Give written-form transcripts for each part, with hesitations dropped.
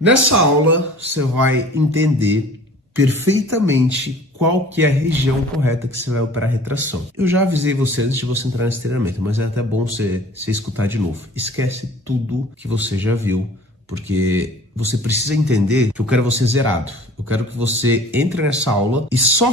Nessa aula, você vai entender perfeitamente qual que é a região correta que você vai operar retração. Eu já avisei você antes de você entrar nesse treinamento, mas é até bom você escutar de novo. Esquece tudo que você já viu, porque você precisa entender que eu quero você zerado. Eu quero que você entre nessa aula e só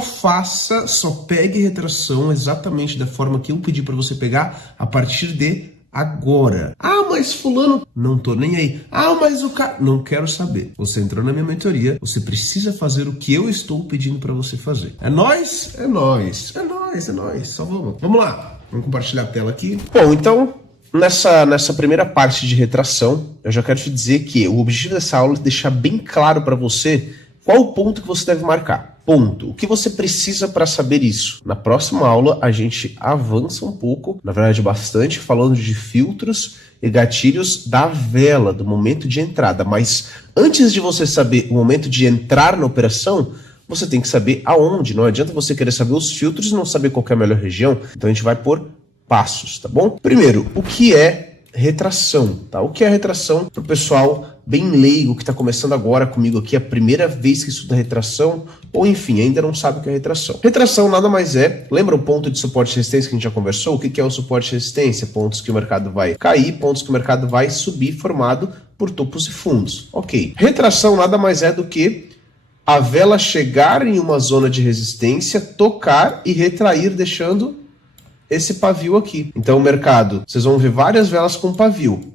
pegue retração exatamente da forma que eu pedi para você pegar a partir de agora. Ah, mas fulano, não tô nem aí. Ah, mas o cara, não quero saber. Você entrou na minha mentoria, você precisa fazer o que eu estou pedindo para você fazer. É nóis? É nóis. É nóis, é nóis. Só vamos. Vamos lá. Vamos compartilhar a tela aqui. Bom, então, nessa primeira parte de retração, eu já quero te dizer que o objetivo dessa aula é deixar bem claro para você qual o ponto que você deve marcar. Ponto. O que você precisa para saber isso? Na próxima aula, a gente avança um pouco, na verdade bastante, falando de filtros e gatilhos da vela, do momento de entrada. Mas antes de você saber o momento de entrar na operação, você tem que saber aonde. Não adianta você querer saber os filtros e não saber qual é a melhor região. Então a gente vai por passos, tá bom? Primeiro, o que é retração, tá? O que é retração para o pessoal bem leigo que está começando agora comigo aqui, a primeira vez que estuda retração, ou enfim, ainda não sabe o que é retração. Retração nada mais é, lembra o ponto de suporte e resistência que a gente já conversou? O que é o suporte e resistência? Pontos que o mercado vai cair, pontos que o mercado vai subir, formado por topos e fundos. Ok. Retração nada mais é do que a vela chegar em uma zona de resistência, tocar e retrair, deixando esse pavio aqui. Então o mercado, vocês vão ver várias velas com pavio.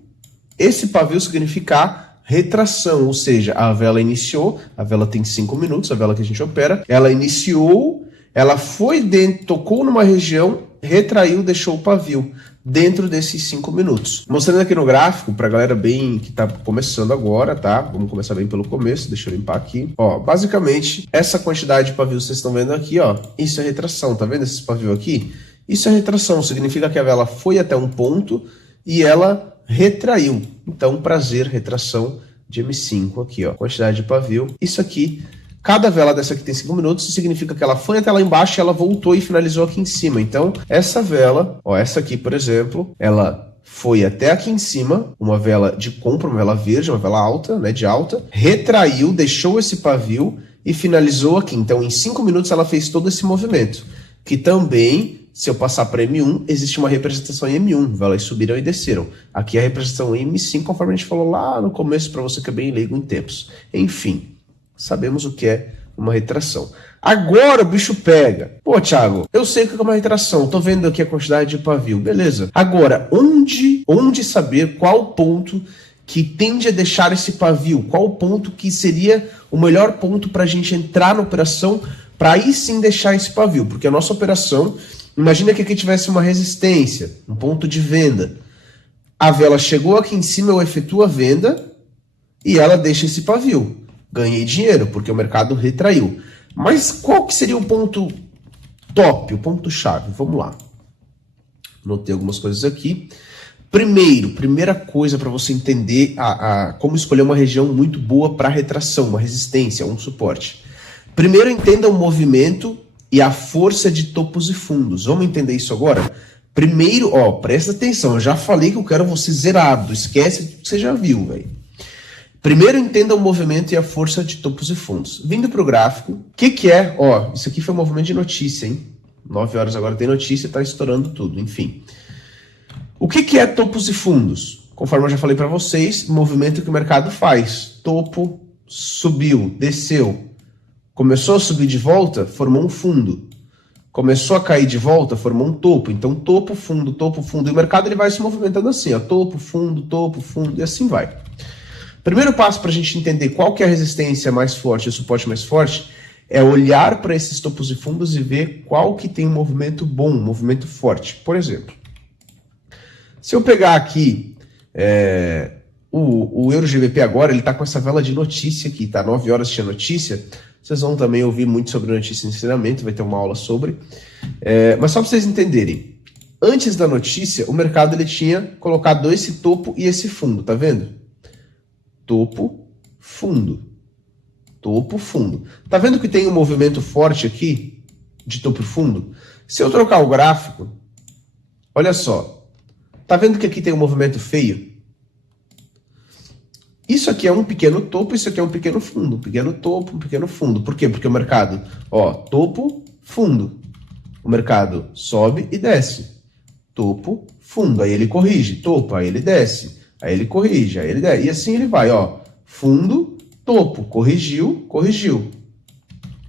Esse pavio significa retração, ou seja, a vela iniciou, a vela tem 5 minutos, a vela que a gente opera, ela iniciou, ela foi dentro, tocou numa região, retraiu, deixou o pavio dentro desses 5 minutos. Mostrando aqui no gráfico, pra galera bem que tá começando agora, tá? Vamos começar bem pelo começo, deixa eu limpar aqui. Ó, basicamente, essa quantidade de pavios que vocês estão vendo aqui, ó, isso é retração, tá vendo esses pavios aqui? Isso é retração, significa que a vela foi até um ponto e ela retraiu. Então, prazer, retração de M5 aqui, ó, quantidade de pavio. Isso aqui, cada vela dessa aqui tem 5 minutos, isso significa que ela foi até lá embaixo e ela voltou e finalizou aqui em cima. Então, essa vela, ó, essa aqui, por exemplo, ela foi até aqui em cima, uma vela de compra, uma vela verde, uma vela alta, né, de alta, retraiu, deixou esse pavio e finalizou aqui. Então, em 5 minutos ela fez todo esse movimento, que também, se eu passar para M1, existe uma representação em M1, velas subiram e desceram. Aqui é a representação em M5, conforme a gente falou lá no começo, para você que é bem leigo em tempos. Enfim, sabemos o que é uma retração. Agora o bicho pega. Pô, Thiago, eu sei o que é uma retração, tô vendo aqui a quantidade de pavio, beleza. Agora, onde saber qual ponto que tende a deixar esse pavio? Qual ponto que seria o melhor ponto para a gente entrar na operação, para aí sim deixar esse pavio? Porque a nossa operação, imagina que aqui tivesse uma resistência, um ponto de venda. A vela chegou aqui em cima, eu efetuo a venda e ela deixa esse pavio. Ganhei dinheiro, porque o mercado retraiu. Mas qual que seria o ponto top, o ponto-chave? Vamos lá. Notei algumas coisas aqui. Primeira coisa para você entender como escolher uma região muito boa para retração, uma resistência, um suporte. Primeiro, entenda o movimento e a força de topos e fundos. Vamos entender isso agora? Primeiro, ó, presta atenção, eu já falei que eu quero você zerado, esquece o que você já viu, velho. Primeiro, entenda o movimento e a força de topos e fundos. Vindo para o gráfico, o que é? Ó, isso aqui foi um movimento de notícia, hein? 9 horas agora tem notícia, tá estourando tudo, enfim. O que é topos e fundos? Conforme eu já falei para vocês, movimento que o mercado faz. Topo, subiu, desceu. Começou a subir de volta, formou um fundo. Começou a cair de volta, formou um topo. Então, topo, fundo, e o mercado ele vai se movimentando assim, ó, topo, fundo, e assim vai. Primeiro passo para a gente entender qual que é a resistência mais forte e o suporte mais forte é olhar para esses topos e fundos e ver qual que tem um movimento bom, um movimento forte. Por exemplo, se eu pegar aqui o Euro GBP agora, ele está com essa vela de notícia aqui, tá? 9 horas tinha notícia. Vocês vão também ouvir muito sobre notícia e ensinamento, vai ter uma aula sobre. Mas só para vocês entenderem, antes da notícia, o mercado ele tinha colocado esse topo e esse fundo, tá vendo? Topo, fundo. Topo, fundo. Tá vendo que tem um movimento forte aqui de topo e fundo? Se eu trocar o gráfico, olha só. Tá vendo que aqui tem um movimento feio? Isso aqui é um pequeno topo, isso aqui é um pequeno fundo, um pequeno topo, um pequeno fundo. Por quê? Porque o mercado, ó, topo, fundo. O mercado sobe e desce. Topo, fundo. Aí ele corrige. Topo, aí ele desce. Aí ele corrige, aí ele desce. E assim ele vai, ó. Fundo, topo. Corrigiu, corrigiu.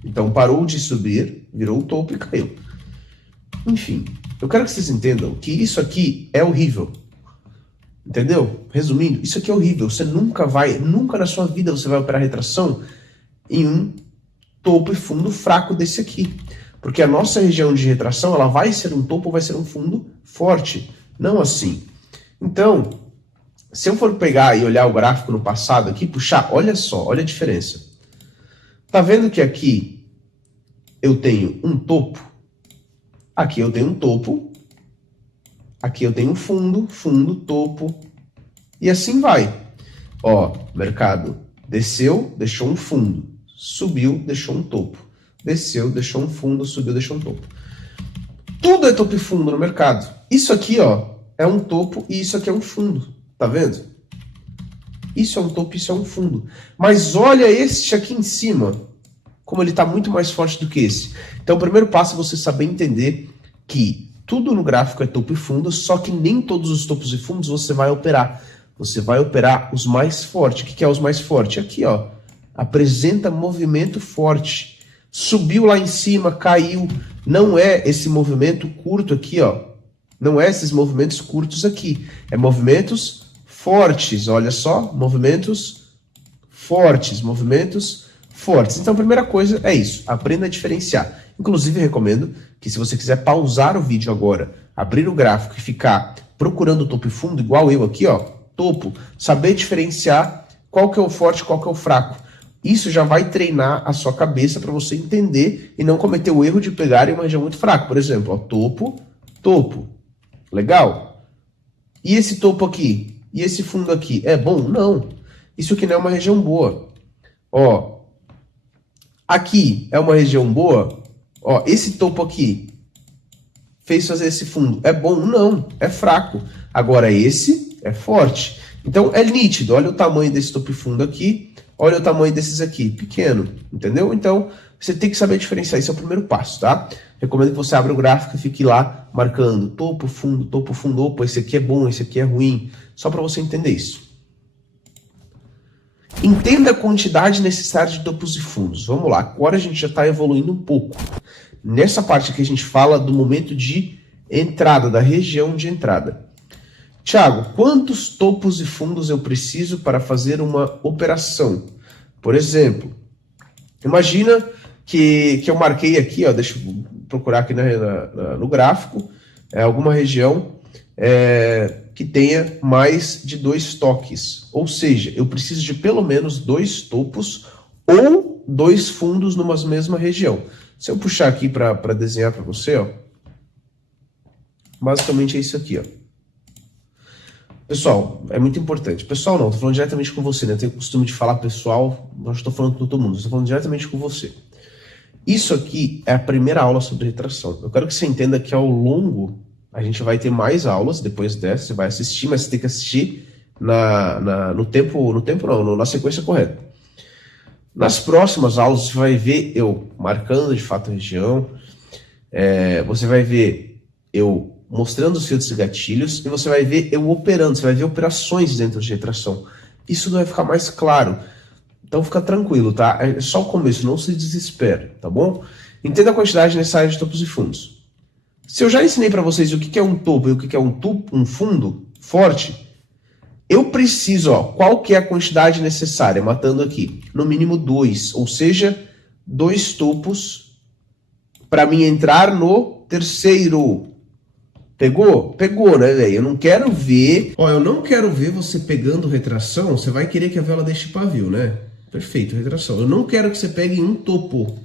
Então parou de subir, virou o topo e caiu. Enfim, eu quero que vocês entendam que isso aqui é horrível. Entendeu? Resumindo, isso aqui é horrível. Você nunca na sua vida você vai operar retração em um topo e fundo fraco desse aqui. Porque a nossa região de retração, ela vai ser um topo ou vai ser um fundo forte. Não assim. Então, se eu for pegar e olhar o gráfico no passado aqui, puxar, olha só, olha a diferença. Tá vendo que aqui eu tenho um topo? Aqui eu tenho um topo. Aqui eu tenho um fundo, fundo, topo, e assim vai. Ó, mercado desceu, deixou um fundo, subiu, deixou um topo. Desceu, deixou um fundo, subiu, deixou um topo. Tudo é topo e fundo no mercado. Isso aqui, ó, é um topo e isso aqui é um fundo. Tá vendo? Isso é um topo, isso é um fundo. Mas olha este aqui em cima, como ele está muito mais forte do que esse. Então o primeiro passo é você saber entender que tudo no gráfico é topo e fundo, só que nem todos os topos e fundos você vai operar. Você vai operar os mais fortes. O que é os mais fortes? Aqui, ó. Apresenta movimento forte. Subiu lá em cima, caiu. Não é esse movimento curto aqui, ó. Não é esses movimentos curtos aqui. É movimentos fortes. Olha só. Movimentos fortes. Movimentos fortes. Então a primeira coisa é isso. Aprenda a diferenciar. Inclusive, recomendo que se você quiser pausar o vídeo agora, abrir o gráfico e ficar procurando o topo e fundo, igual eu aqui, ó, topo, saber diferenciar qual que é o forte e qual que é o fraco. Isso já vai treinar a sua cabeça para você entender e não cometer o erro de pegar em uma região muito fraca. Por exemplo, ó, topo, topo. Legal? E esse topo aqui? E esse fundo aqui? É bom? Não. Isso aqui não é uma região boa. Ó, aqui é uma região boa? Ó, esse topo aqui fez fazer esse fundo. É bom? Não, é fraco. Agora esse é forte. Então é nítido. Olha o tamanho desse topo e fundo aqui. Olha o tamanho desses aqui. Pequeno. Entendeu? Então você tem que saber diferenciar. Esse é o primeiro passo, tá? Recomendo que você abra o gráfico e fique lá marcando topo, fundo. Opa, esse aqui é bom, esse aqui é ruim. Só para você entender isso. Entenda a quantidade necessária de topos e fundos. Vamos lá, agora a gente já está evoluindo um pouco. Nessa parte aqui a gente fala do momento de entrada, da região de entrada. Tiago, quantos topos e fundos eu preciso para fazer uma operação? Por exemplo, imagina que eu marquei aqui, ó, deixa eu procurar aqui no gráfico, alguma região que tenha mais de 2 toques. Ou seja, eu preciso de pelo menos 2 topos ou 2 fundos numa mesma região. Se eu puxar aqui para desenhar para você, ó, basicamente é isso aqui, ó. Pessoal, é muito importante. Pessoal não, estou falando diretamente com você, né? Eu tenho o costume de falar pessoal, mas estou falando com todo mundo, estou falando diretamente com você. Isso aqui é a primeira aula sobre retração. Eu quero que você entenda que ao longo a gente vai ter mais aulas depois dessa, você vai assistir, mas você tem que assistir na sequência correta. Nas próximas aulas você vai ver eu marcando de fato a região, você vai ver eu mostrando os filtros e gatilhos, e você vai ver eu operando, você vai ver operações dentro de retração. Isso vai ficar mais claro. Então fica tranquilo, tá? É só o começo, não se desespere, tá bom? Entenda a quantidade necessária de topos e fundos. Se eu já ensinei para vocês o que é um topo e o que é um fundo forte, eu preciso, ó, qual que é a quantidade necessária, matando aqui? No mínimo 2, ou seja, 2 topos para mim entrar no terceiro. Pegou? Pegou, né, velho? Eu não quero ver... Ó, eu não quero ver você pegando retração, você vai querer que a vela deixe pavio, né? Perfeito, retração. Eu não quero que você pegue em um topo.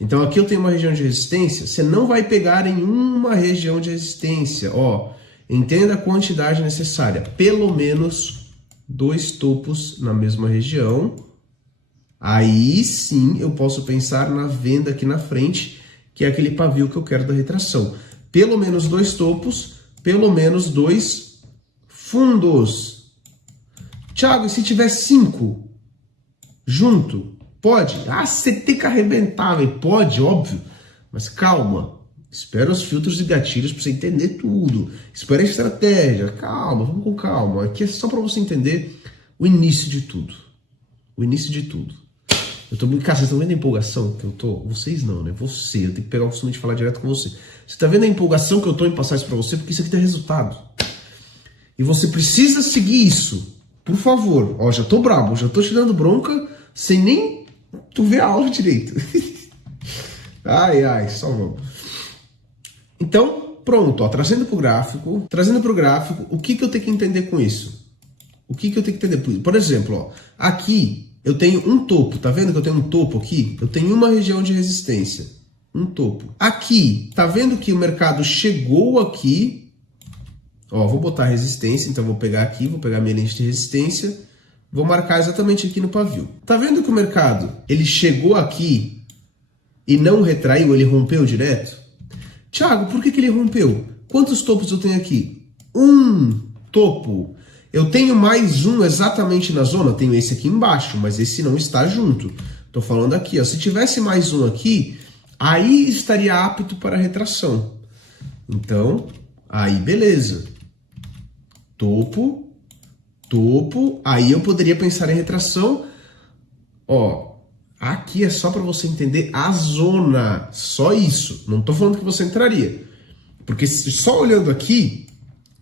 Então aqui eu tenho uma região de resistência, você não vai pegar em uma região de resistência, ó. Entenda a quantidade necessária, pelo menos 2 topos na mesma região. Aí sim eu posso pensar na venda aqui na frente, que é aquele pavio que eu quero da retração. Pelo menos 2 topos, pelo menos 2 fundos. Thiago, e se tiver 5 junto? Pode? Ah, você tem que arrebentar, véio. Pode, óbvio. Mas calma. Espera os filtros e gatilhos para você entender tudo. Espera a estratégia. Calma, vamos com calma. Aqui é só para você entender o início de tudo. O início de tudo. Eu tô muito... Cara, vocês estão vendo a empolgação que eu tô? Vocês não, né? Você. Eu tenho que pegar o costume de falar direto com você. Você tá vendo a empolgação que eu tô em passar isso para você? Porque isso aqui tem resultado. E você precisa seguir isso. Por favor. Ó, já tô brabo. Já tô te dando bronca sem nem tu ver a aula direito. Ai, só vamos. Então, pronto, ó, trazendo para o gráfico, o que eu tenho que entender com isso? O que eu tenho que entender? Por exemplo, ó, aqui eu tenho um topo, tá vendo que eu tenho um topo aqui? Eu tenho uma região de resistência, um topo. Aqui, tá vendo que o mercado chegou aqui, ó, vou botar resistência, então vou pegar aqui, vou pegar minha linha de resistência, vou marcar exatamente aqui no pavio. Tá vendo que o mercado, ele chegou aqui e não retraiu, ele rompeu direto? Thiago, por que ele rompeu? Quantos topos eu tenho aqui? Um topo. Eu tenho mais um exatamente na zona. Eu tenho esse aqui embaixo, mas esse não está junto. Estou falando aqui, ó. Se tivesse mais um aqui, aí estaria apto para retração. Então, aí beleza. Topo, topo. Aí eu poderia pensar em retração. Ó. Aqui é só para você entender a zona, só isso. Não estou falando que você entraria, porque só olhando aqui,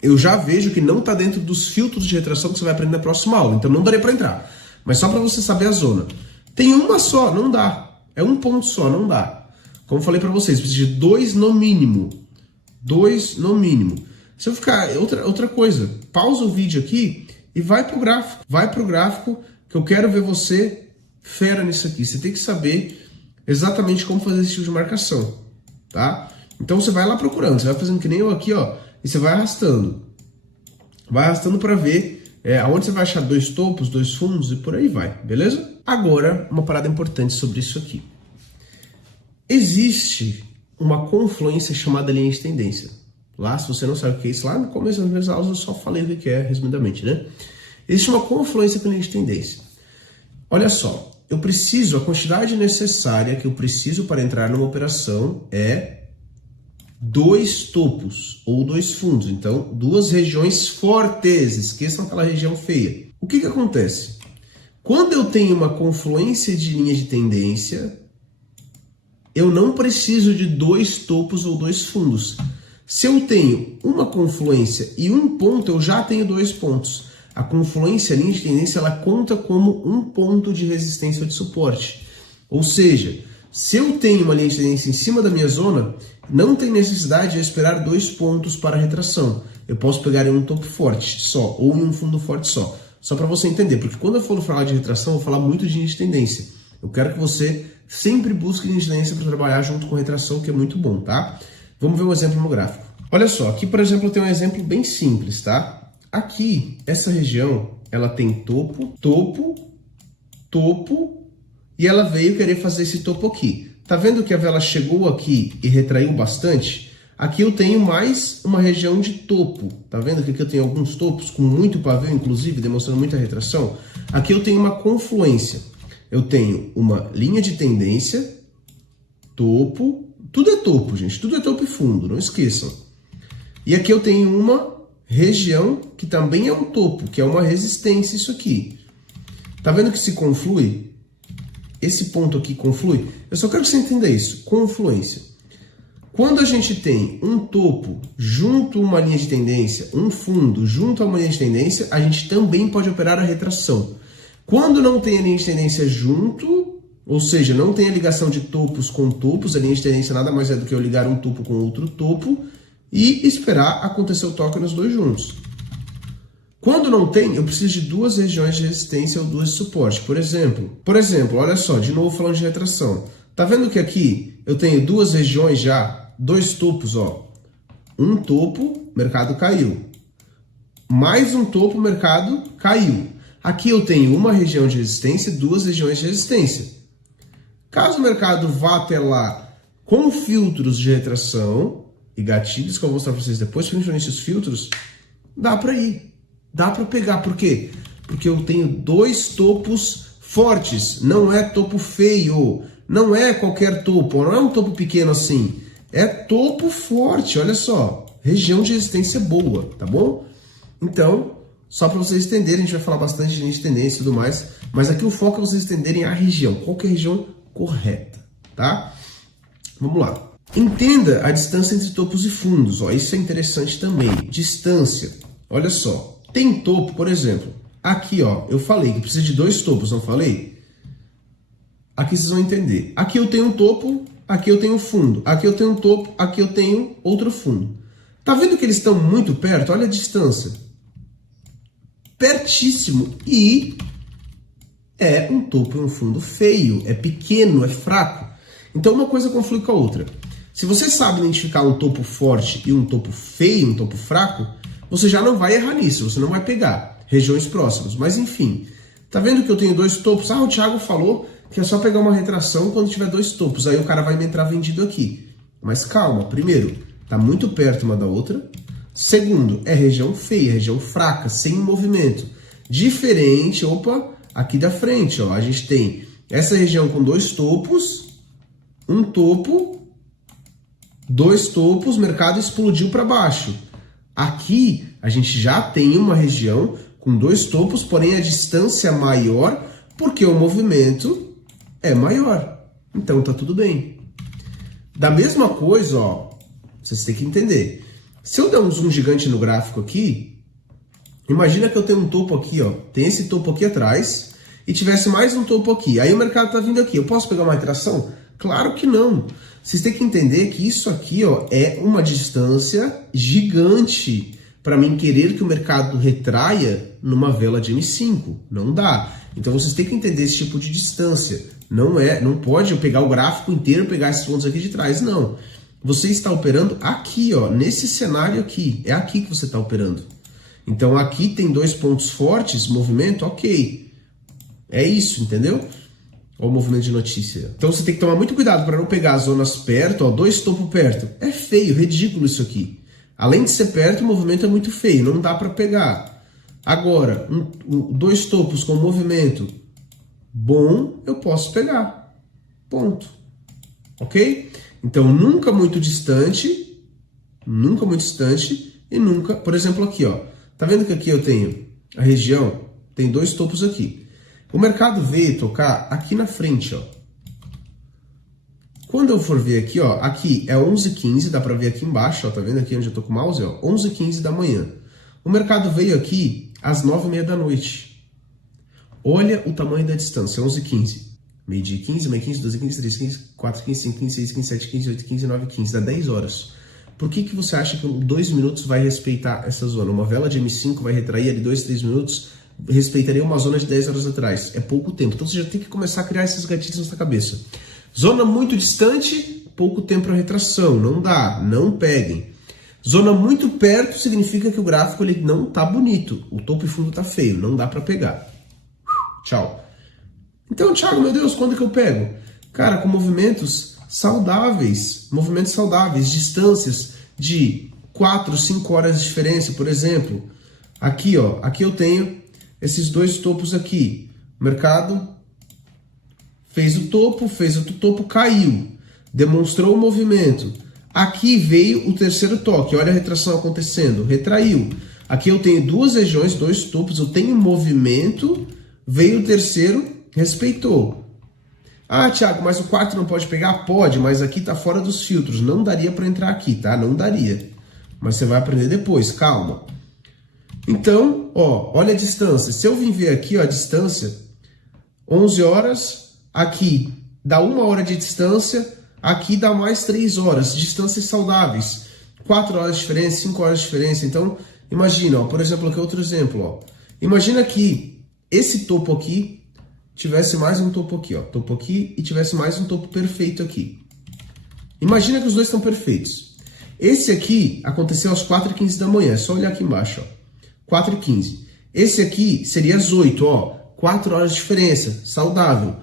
eu já vejo que não está dentro dos filtros de retração que você vai aprender na próxima aula, então não daria para entrar. Mas só para você saber a zona. Tem uma só, não dá. É um ponto só, não dá. Como eu falei para vocês, precisa de 2 no mínimo. 2 no mínimo. Se eu ficar... Outra coisa, pausa o vídeo aqui e vai pro gráfico. Vai pro gráfico que eu quero ver você... fera nisso aqui, você tem que saber exatamente como fazer esse tipo de marcação, tá? Então você vai lá procurando, você vai fazendo que nem eu aqui, ó, e você vai arrastando para ver aonde você vai achar 2 topos, 2 fundos e por aí vai, beleza? Agora, uma parada importante sobre isso aqui. Existe uma confluência chamada linha de tendência. Lá, se você não sabe o que é isso, lá no começo das minhas aulas eu só falei o que é, resumidamente, né? Existe uma confluência com linha de tendência. Olha só, a quantidade necessária que eu preciso para entrar numa operação é 2 topos ou 2 fundos. Então, 2 regiões fortes, esqueçam aquela região feia. O que acontece? Quando eu tenho uma confluência de linha de tendência, eu não preciso de 2 topos ou 2 fundos. Se eu tenho uma confluência e um ponto, eu já tenho 2 pontos. A confluência, a linha de tendência, ela conta como um ponto de resistência ou de suporte. Ou seja, se eu tenho uma linha de tendência em cima da minha zona, não tem necessidade de eu esperar 2 pontos para a retração. Eu posso pegar em um topo forte só, ou em um fundo forte só. Só para você entender, porque quando eu for falar de retração, eu vou falar muito de linha de tendência. Eu quero que você sempre busque linha de tendência para trabalhar junto com retração, que é muito bom, tá? Vamos ver um exemplo no gráfico. Olha só, aqui, por exemplo, eu tenho um exemplo bem simples, tá? Aqui, essa região, ela tem topo, topo, topo, e ela veio querer fazer esse topo aqui. Tá vendo que a vela chegou aqui e retraiu bastante? Aqui eu tenho mais uma região de topo. Tá vendo que aqui eu tenho alguns topos com muito pavio, inclusive, demonstrando muita retração? Aqui eu tenho uma confluência. Eu tenho uma linha de tendência, topo, tudo é topo, gente, tudo é topo e fundo, não esqueçam. E aqui eu tenho uma região que também é um topo, que é uma resistência isso aqui. Tá vendo que se conflui? Esse ponto aqui conflui? Eu só quero que você entenda isso, confluência. Quando a gente tem um topo junto a uma linha de tendência, um fundo junto a uma linha de tendência, a gente também pode operar a retração. Quando não tem a linha de tendência junto, ou seja, não tem a ligação de topos com topos, a linha de tendência nada mais é do que eu ligar um topo com outro topo, e esperar acontecer o toque nos dois juntos. Quando não tem, eu preciso de 2 regiões de resistência ou 2 de suporte. Por exemplo, olha só, de novo falando de retração. Tá vendo que aqui eu tenho 2 regiões já, 2 topos, ó. Um topo, mercado caiu. Mais um topo, mercado caiu. Aqui eu tenho uma região de resistência, 2 regiões de resistência. Caso o mercado vá até lá com filtros de retração e gatilhos, que eu vou mostrar para vocês depois, principalmente os filtros, dá para ir. Dá para pegar. Por quê? Porque eu tenho dois topos fortes, não é topo feio, não é qualquer topo, não é um topo pequeno assim, é topo forte, olha só, região de resistência boa, tá bom? Então, só para vocês entenderem, a gente vai falar bastante de tendência e tudo mais, mas aqui o foco é vocês entenderem a região, qual que é a região correta, tá? Vamos lá. Entenda a distância entre topos e fundos, ó, isso é interessante também. Distância, olha só, tem topo, por exemplo, aqui ó, eu falei que precisa de dois topos, não falei? Aqui vocês vão entender. Aqui eu tenho um topo, aqui eu tenho um fundo, aqui eu tenho um topo, aqui eu tenho outro fundo. Tá vendo que eles estão muito perto? Olha a distância. Pertíssimo. E é um topo e um fundo feio, é pequeno, é fraco. Então uma coisa conflui com a outra. Se você sabe identificar um topo forte e um topo feio, um topo fraco, você já não vai errar nisso, você não vai pegar regiões próximas. Mas enfim, tá vendo que eu tenho dois topos? Ah, o Thiago falou que é só pegar uma retração quando tiver dois topos, aí o cara vai me entrar vendido aqui. Mas calma, primeiro, tá muito perto uma da outra. Segundo, é região feia, região fraca, sem movimento. Diferente, opa, aqui da frente, ó, a gente tem essa região com dois topos, um topo, dois topos, mercado explodiu para baixo. Aqui a gente já tem uma região com dois topos, porém a distância é maior, porque o movimento é maior. Então tá tudo bem. Da mesma coisa, ó, vocês têm que entender. Se eu der um zoom gigante no gráfico aqui, imagina que eu tenho um topo aqui, ó, tem esse topo aqui atrás, e tivesse mais um topo aqui. Aí o mercado tá vindo aqui. Eu posso pegar uma retração? Claro que não. Vocês têm que entender que isso aqui, ó, é uma distância gigante para mim querer que o mercado retraia numa vela de M5. Não dá. Então vocês têm que entender esse tipo de distância. Não pode eu pegar o gráfico inteiro e pegar esses pontos aqui de trás, não. Você está operando aqui, ó, nesse cenário aqui. É aqui que você está operando. Então aqui tem dois pontos fortes, movimento, ok. É isso, entendeu? Olha o movimento de notícia. Então você tem que tomar muito cuidado para não pegar as zonas perto, ó, dois topos perto. É feio, ridículo isso aqui. Além de ser perto, o movimento é muito feio, não dá para pegar. Agora, dois topos com movimento bom, eu posso pegar. Ponto. Ok? Então nunca muito distante e nunca, por exemplo aqui, ó. Tá vendo que aqui eu tenho a região, tem dois topos aqui. O mercado veio tocar aqui na frente, ó. Quando eu for ver aqui, ó, aqui é 11h15, dá para ver aqui embaixo, ó, tá vendo aqui onde eu tô com o mouse, ó, 11h15 da manhã. O mercado veio aqui às 9h30 da noite. Olha o tamanho da distância, 11h15. Meio-dia 15, meio 15, 12, 15, 13, 15, 4, 15, 5, 15, 6, 15, 7, 15, 8, 15, 9, 15, dá 10 horas. Por que você acha que em 2 minutos vai respeitar essa zona? Uma vela de M5 vai retrair ali 2, 3 minutos, respeitaria uma zona de 10 horas atrás. É pouco tempo. Então você já tem que começar a criar esses gatilhos na sua cabeça. Zona muito distante, pouco tempo para retração. Não dá, não peguem. Zona muito perto significa que o gráfico ele não tá bonito. O topo e fundo tá feio, não dá para pegar. Tchau. Então, Thiago, meu Deus, quando que eu pego? Cara, com movimentos saudáveis, distâncias de 4, 5 horas de diferença, por exemplo. Aqui, ó, aqui eu tenho esses dois topos aqui. O mercado fez o topo, caiu, demonstrou o movimento. Aqui veio o terceiro toque, olha a retração acontecendo, retraiu. Aqui eu tenho duas regiões, dois topos, eu tenho movimento, veio o terceiro, respeitou. Ah, Thiago, mas o quarto não pode pegar? Pode, mas aqui tá fora dos filtros, não daria para entrar aqui, tá? Não daria. Mas você vai aprender depois, calma. Então, ó, olha a distância. Se eu vim ver aqui, ó, a distância, 11 horas, aqui dá 1 hora de distância, aqui dá mais 3 horas, distâncias saudáveis. 4 horas de diferença, 5 horas de diferença. Então, imagina, ó, por exemplo, aqui outro exemplo, ó. Imagina que esse topo aqui tivesse mais um topo aqui, ó, topo aqui e tivesse mais um topo perfeito aqui. Imagina que os dois estão perfeitos. Esse aqui aconteceu às 4h15 da manhã, é só olhar aqui embaixo, ó. 4h15. Esse aqui seria às 8, ó, 4 horas de diferença, saudável.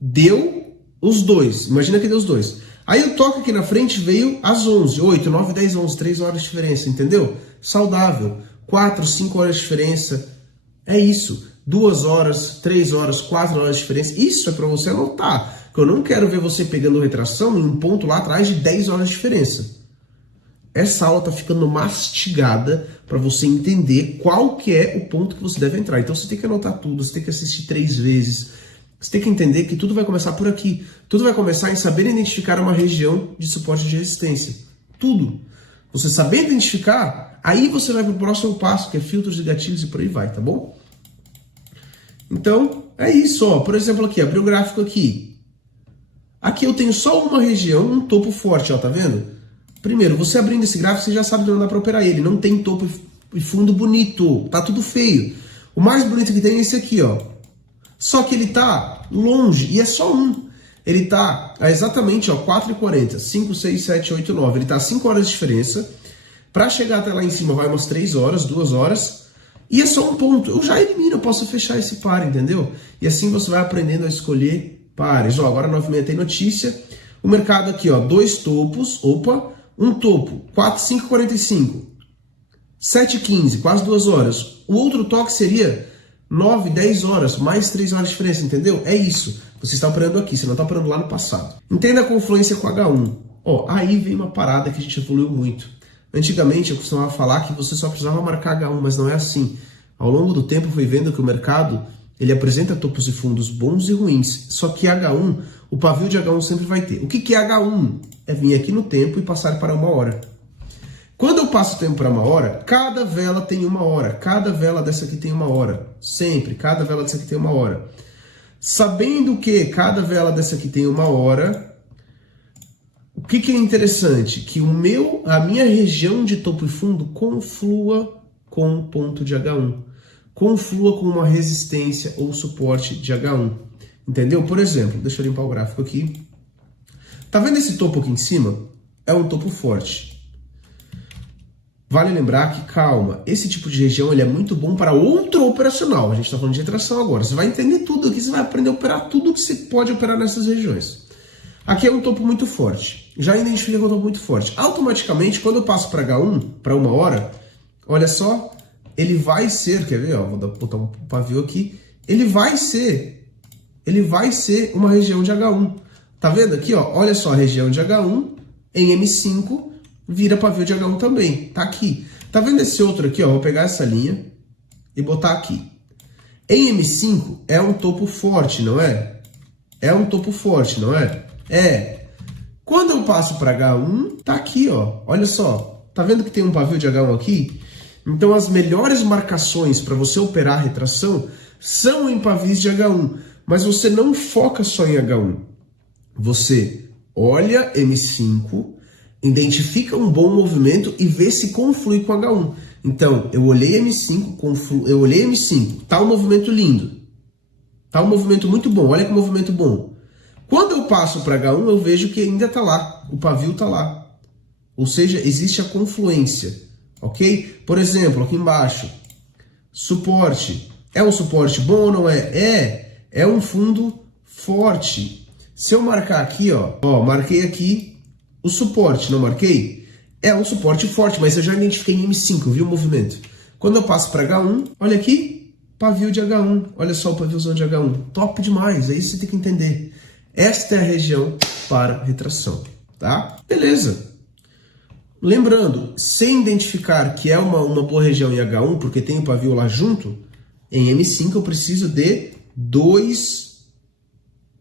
Deu os dois, imagina que deu os dois. Aí o toque aqui na frente veio às 11, 8, 9, 10, 11, 3 horas de diferença, entendeu? Saudável, 4, 5 horas de diferença. É isso. 2 horas, 3 horas, 4 horas de diferença. Isso é para você anotar, porque eu não quero ver você pegando retração em um ponto lá atrás de 10 horas de diferença. Essa aula tá ficando mastigada para você entender qual que é o ponto que você deve entrar. Então você tem que anotar tudo, você tem que assistir 3 vezes. Você tem que entender que tudo vai começar por aqui. Tudo vai começar em saber identificar uma região de suporte de resistência. Tudo. Você saber identificar, aí você vai para o próximo passo, que é filtros e gatilhos e por aí vai, tá bom? Então, é isso, ó. Por exemplo, aqui, abri o gráfico aqui. Aqui eu tenho só uma região, um topo forte, ó, tá vendo? Primeiro, você abrindo esse gráfico, você já sabe de onde dá para operar ele. Não tem topo e fundo bonito, tá tudo feio. O mais bonito que tem é esse aqui, ó. Só que ele tá longe, e é só um. Ele tá a exatamente, ó, 4h40, 5, 6, 7, 8, 9. Ele tá a 5 horas de diferença. Para chegar até lá em cima vai umas 3 horas, 2 horas. E é só um ponto. Eu já elimino, eu posso fechar esse par, entendeu? E assim você vai aprendendo a escolher pares. Ó, agora 9h30 tem notícia. O mercado aqui, ó, 2 topos. Opa, um topo, 4,545. 7h15, quase 2 horas. O outro toque seria 9, 10 horas, mais 3 horas de diferença, entendeu? É isso. Você está operando aqui, você não está operando lá no passado. Entenda a confluência com H1. Ó, aí vem uma parada que a gente evoluiu muito. Antigamente eu costumava falar que você só precisava marcar H1, mas não é assim. Ao longo do tempo fui vendo que o mercado ele apresenta topos e fundos bons e ruins. Só que H1, o pavio de H1 sempre vai ter. O que é H1? É vir aqui no tempo e passar para 1 hora. Quando eu passo o tempo para 1 hora, cada vela tem 1 hora. Cada vela dessa aqui tem 1 hora. Sempre, cada vela dessa aqui tem 1 hora. Sabendo que cada vela dessa aqui tem 1 hora... O que é interessante? Que a minha região de topo e fundo conflua com o ponto de H1. Conflua com uma resistência ou suporte de H1. Entendeu? Por exemplo, deixa eu limpar o gráfico aqui. Tá vendo esse topo aqui em cima? É um topo forte. Vale lembrar que, calma, esse tipo de região ele é muito bom para outro operacional. A gente está falando de retração agora. Você vai entender tudo aqui, você vai aprender a operar tudo que você pode operar nessas regiões. Aqui é um topo muito forte. Já identifiquei que é um topo muito forte. Automaticamente, quando eu passo para H1, para 1 hora, olha só, ele vai ser, quer ver? Ó, vou botar um pavio aqui. Ele vai ser uma região de H1. Tá vendo aqui? Ó, olha só, a região de H1 em M5 vira pavio de H1 também. Tá aqui. Tá vendo esse outro aqui? Ó, vou pegar essa linha e botar aqui. Em M5 é um topo forte, não é? É um topo forte, não é? É. Quando eu passo para H1, tá aqui, ó. Olha só. Tá vendo que tem um pavio de H1 aqui? Então as melhores marcações para você operar a retração são em pavios de H1. Mas você não foca só em H1. Você olha M5, identifica um bom movimento e vê se conflui com H1. Então, eu olhei M5, tá um movimento lindo. Tá um movimento muito bom, olha que movimento bom. Quando eu passo para H1, eu vejo que ainda tá lá, o pavio tá lá. Ou seja, existe a confluência, ok? Por exemplo, aqui embaixo, suporte. É um suporte bom ou não é? É um fundo forte. Se eu marcar aqui, ó, marquei aqui o suporte, não marquei? É um suporte forte, mas eu já identifiquei em M5, viu o movimento? Quando eu passo para H1, olha aqui, pavio de H1. Olha só o paviozão de H1. Top demais, é isso que você tem que entender. Esta é a região para retração, tá? Beleza. Lembrando, sem identificar que é uma boa região em H1, porque tem o pavio lá junto, em M5 eu preciso de 2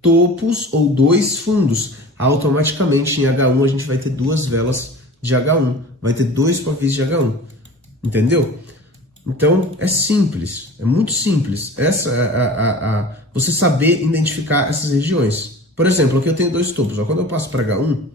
topos ou 2 fundos. Automaticamente em H1 a gente vai ter 2 velas de H1, vai ter 2 pavios de H1, entendeu? Então é simples, é muito simples. Você saber identificar essas regiões. Por exemplo, aqui eu tenho 2 topos. Ó, quando eu passo para H1,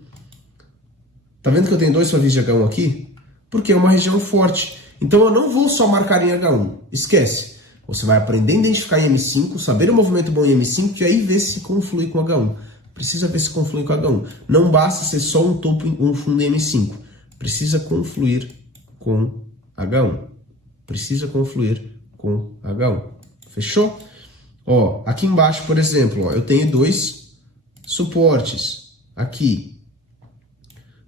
tá vendo que eu tenho 2 pavios de H1 aqui? Porque é uma região forte. Então eu não vou só marcar em H1. Esquece. Você vai aprender a identificar em M5, saber o movimento bom em M5 e aí ver se conflui com H1. Precisa ver se conflui com H1. Não basta ser só um topo, um fundo em M5. Precisa confluir com H1. Precisa confluir com H1. Fechou? Ó, aqui embaixo, por exemplo, ó, eu tenho 2 suportes aqui.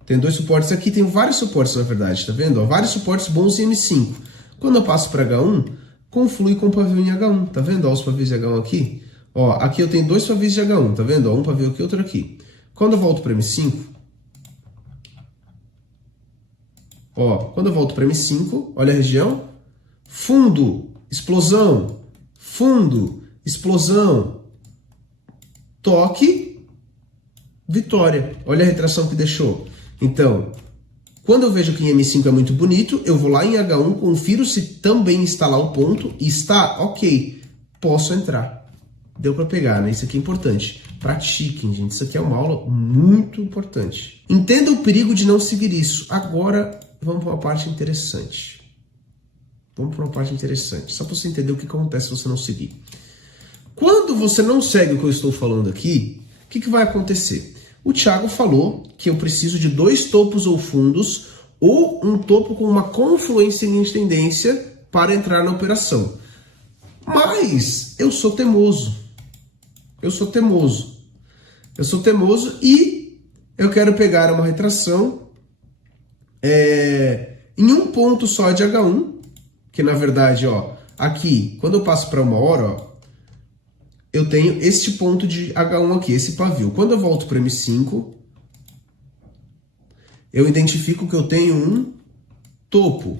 Tenho 2 suportes aqui, tenho vários suportes na verdade, tá vendo? Ó, vários suportes bons em M5. Quando eu passo para H1, conflui com o pavio em H1, tá vendo? Ó, os pavios de H1 aqui. Ó, aqui eu tenho dois pavios de H1, tá vendo? Ó, um pavio aqui, outro aqui. Quando eu volto para M5, ó, quando eu volto para M5, olha a região, fundo, explosão, fundo, explosão, toque, vitória. Olha a retração que deixou. Então, quando eu vejo que em M5 é muito bonito, eu vou lá em H1, confiro se também está lá o ponto, e está, ok, posso entrar. Deu para pegar, né? Isso aqui é importante. Pratiquem, gente. Isso aqui é uma aula muito importante. Entenda o perigo de não seguir isso. Agora, vamos para uma parte interessante. Só para você entender o que acontece se você não seguir. Quando você não segue o que eu estou falando aqui, o que vai acontecer? O Thiago falou que eu preciso de 2 topos ou fundos ou um topo com uma confluência em tendência para entrar na operação. Mas eu sou teimoso. E eu quero pegar uma retração em um ponto só de H1, que na verdade, ó, aqui, quando eu passo para 1 hora, ó, eu tenho este ponto de H1 aqui, esse pavio. Quando eu volto para M5, eu identifico que eu tenho um topo.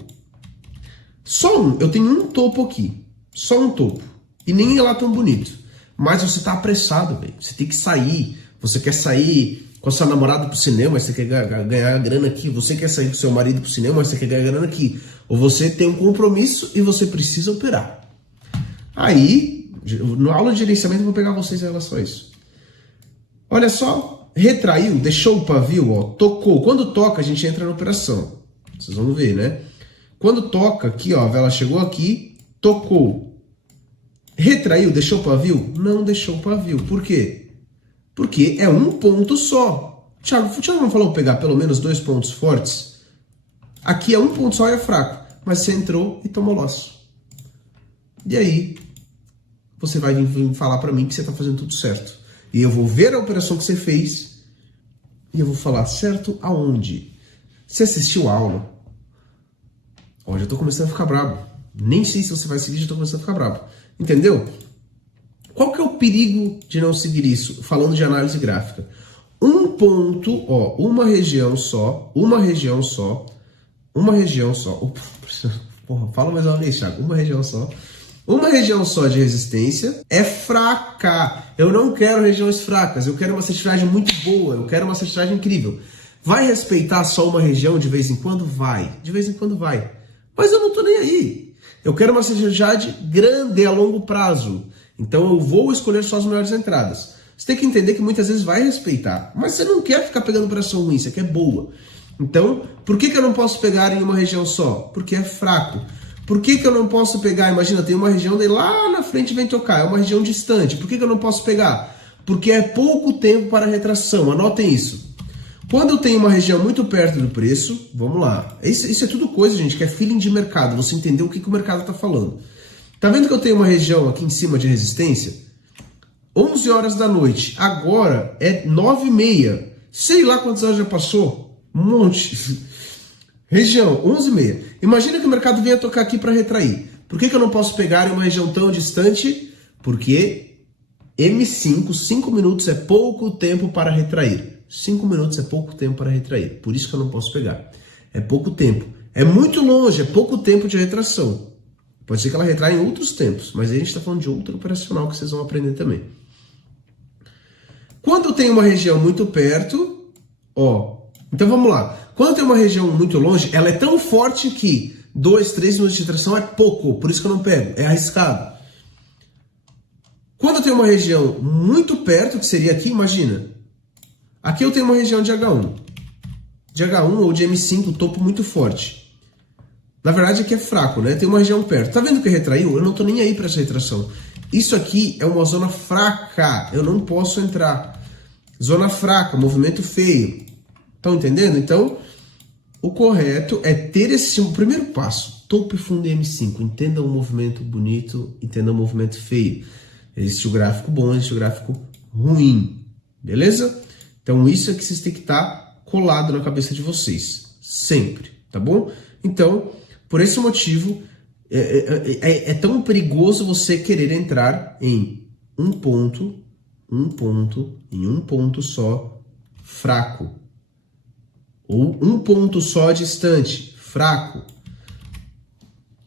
Eu tenho um topo aqui. Só um topo. E nem é lá tão bonito. Mas você tá apressado, velho. Você tem que sair. Você quer sair com a sua namorada pro cinema, mas você quer ganhar grana aqui. Você quer sair com seu marido pro cinema, mas você quer ganhar grana aqui. Ou você tem um compromisso e você precisa operar. Aí, na aula de gerenciamento, eu vou pegar vocês em relação a isso. Olha só, retraiu, deixou o pavio, ó, tocou. Quando toca, a gente entra na operação. Vocês vão ver, né? Quando toca aqui, ó, a vela chegou aqui, tocou. Retraiu, deixou o pavio? Não deixou o pavio. Por quê? Porque é um ponto só. Thiago não falou pegar pelo menos 2 pontos fortes? Aqui é um ponto só e é fraco. Mas você entrou e tomou loss. E aí, você vai vir falar para mim que você está fazendo tudo certo. E eu vou ver a operação que você fez e eu vou falar certo aonde? Você assistiu a aula? Ó, já estou começando a ficar bravo. Nem sei se você vai seguir, já estou começando a ficar bravo. Entendeu? Qual que é o perigo de não seguir isso? Falando de análise gráfica. Um ponto, ó, uma região só. Porra, fala mais uma vez, Thiago. Uma região só de resistência é fraca. Eu não quero regiões fracas. Eu quero uma certificagem muito boa. Eu quero uma certificagem incrível. Vai respeitar só uma região de vez em quando? Vai. De vez em quando vai. Mas eu não tô nem aí. Eu quero uma certificagem grande a longo prazo. Então eu vou escolher só as melhores entradas. Você tem que entender que muitas vezes vai respeitar. Mas você não quer ficar pegando operação ruim, você quer boa. Então, por que eu não posso pegar em uma região só? Porque é fraco. Por que eu não posso pegar? Imagina, tem uma região, daí lá na frente vem tocar. É uma região distante. Por que eu não posso pegar? Porque é pouco tempo para retração. Anotem isso. Quando eu tenho uma região muito perto do preço, vamos lá. Isso é tudo coisa, gente, que é feeling de mercado. Você entendeu o que o mercado está falando. Tá vendo que eu tenho uma região aqui em cima de resistência? 11 horas da noite. Agora é 9h30. Sei lá quantas horas já passou. Um monte. Região, 11h30. Imagina que o mercado venha tocar aqui para retrair. Por que eu não posso pegar em uma região tão distante? Porque M5, 5 minutos é pouco tempo para retrair. 5 minutos é pouco tempo para retrair. Por isso que eu não posso pegar. É pouco tempo. É muito longe, é pouco tempo de retração. Pode ser que ela retraia em outros tempos, mas aí a gente está falando de outro operacional que vocês vão aprender também. Quando eu tenho uma região muito perto, ó, então vamos lá. Quando eu tenho uma região muito longe, ela é tão forte que 2, 3 minutos de retração é pouco, por isso que eu não pego, é arriscado. Quando eu tenho uma região muito perto, que seria aqui, imagina. Aqui eu tenho uma região de H1. De H1 ou de M5, topo muito forte. Na verdade aqui é fraco, né? Tem uma região perto. Tá vendo que retraiu? Eu não tô nem aí para essa retração. Isso aqui é uma zona fraca. Eu não posso entrar. Zona fraca, movimento feio. Estão entendendo? Então, o correto é ter esse primeiro passo. Topo e fundo em M5. Entenda o movimento bonito, entenda o movimento feio. Existe o gráfico bom, existe o gráfico ruim. Beleza? Então, isso é que vocês têm que estar colado na cabeça de vocês. Sempre. Tá bom? Então, por esse motivo, É tão perigoso você querer entrar em um ponto só, fraco. Ou um ponto só distante, fraco.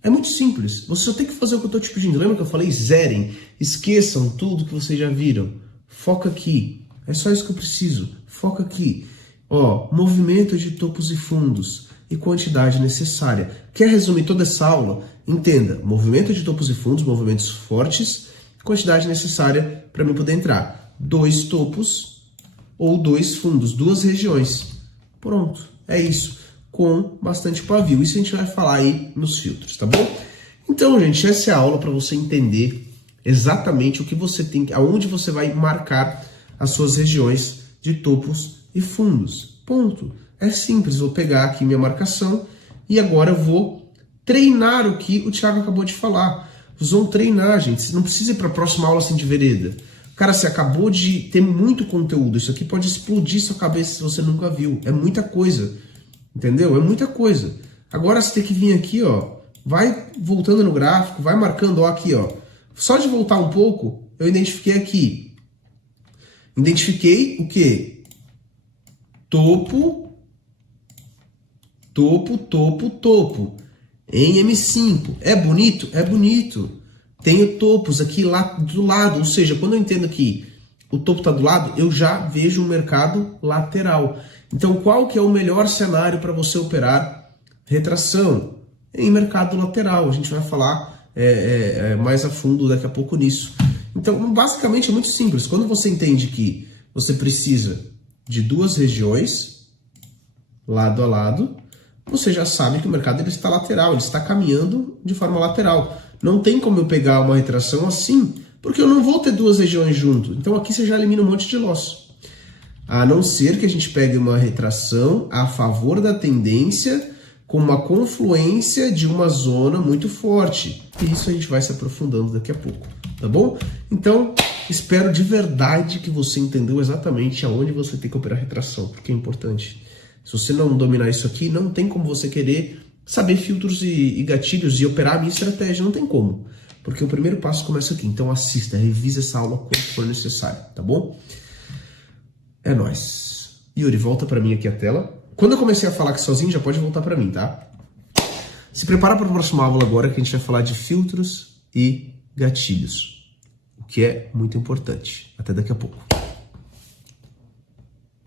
É muito simples. Você só tem que fazer o que eu estou te pedindo. Lembra que eu falei? Zerem. Esqueçam tudo que vocês já viram. Foca aqui. É só isso que eu preciso. Foca aqui. Ó, movimento de topos e fundos e quantidade necessária. Quer resumir toda essa aula? Entenda. Movimento de topos e fundos, movimentos fortes, quantidade necessária para mim poder entrar. 2 topos ou 2 fundos, 2 regiões. Pronto. É isso. Com bastante pavio. Isso a gente vai falar aí nos filtros, tá bom? Então, gente, essa é a aula para você entender exatamente o que você tem, aonde você vai marcar as suas regiões de topos e fundos. Ponto. É simples, vou pegar aqui minha marcação e agora eu vou treinar o que o Thiago acabou de falar. Vocês vão treinar, gente. Você não precisa ir para a próxima aula assim de vereda. Cara, você acabou de ter muito conteúdo. Isso aqui pode explodir sua cabeça se você nunca viu. É muita coisa. Entendeu? É muita coisa. Agora você tem que vir aqui, ó. Vai voltando no gráfico, vai marcando, ó, aqui, ó. Só de voltar um pouco, eu identifiquei aqui. Identifiquei o quê? Topo, topo, topo, topo. Em M5. É bonito? É bonito. Tenho topos aqui lá do lado. Ou seja, quando eu entendo que o topo está do lado, eu já vejo um mercado lateral. Então, qual que é o melhor cenário para você operar retração? Em mercado lateral. A gente vai falar mais a fundo daqui a pouco nisso. Então, basicamente é muito simples. Quando você entende que você precisa de 2 regiões, lado a lado, você já sabe que o mercado ele está lateral, ele está caminhando de forma lateral. Não tem como eu pegar uma retração assim, porque eu não vou ter 2 regiões junto. Então, aqui você já elimina um monte de loss. A não ser que a gente pegue uma retração a favor da tendência com uma confluência de uma zona muito forte. E isso a gente vai se aprofundando daqui a pouco, tá bom? Então, espero de verdade que você entendeu exatamente aonde você tem que operar retração, porque é importante. Se você não dominar isso aqui, não tem como você querer saber filtros e gatilhos e operar a minha estratégia, não tem como. Porque o primeiro passo começa aqui. Então assista, revisa essa aula quando for necessário, tá bom? É nóis. Yuri, volta pra mim aqui a tela. Quando eu comecei a falar aqui sozinho, já pode voltar pra mim, tá? Se prepara para a próxima aula agora, que a gente vai falar de filtros e gatilhos, o que é muito importante. Até daqui a pouco.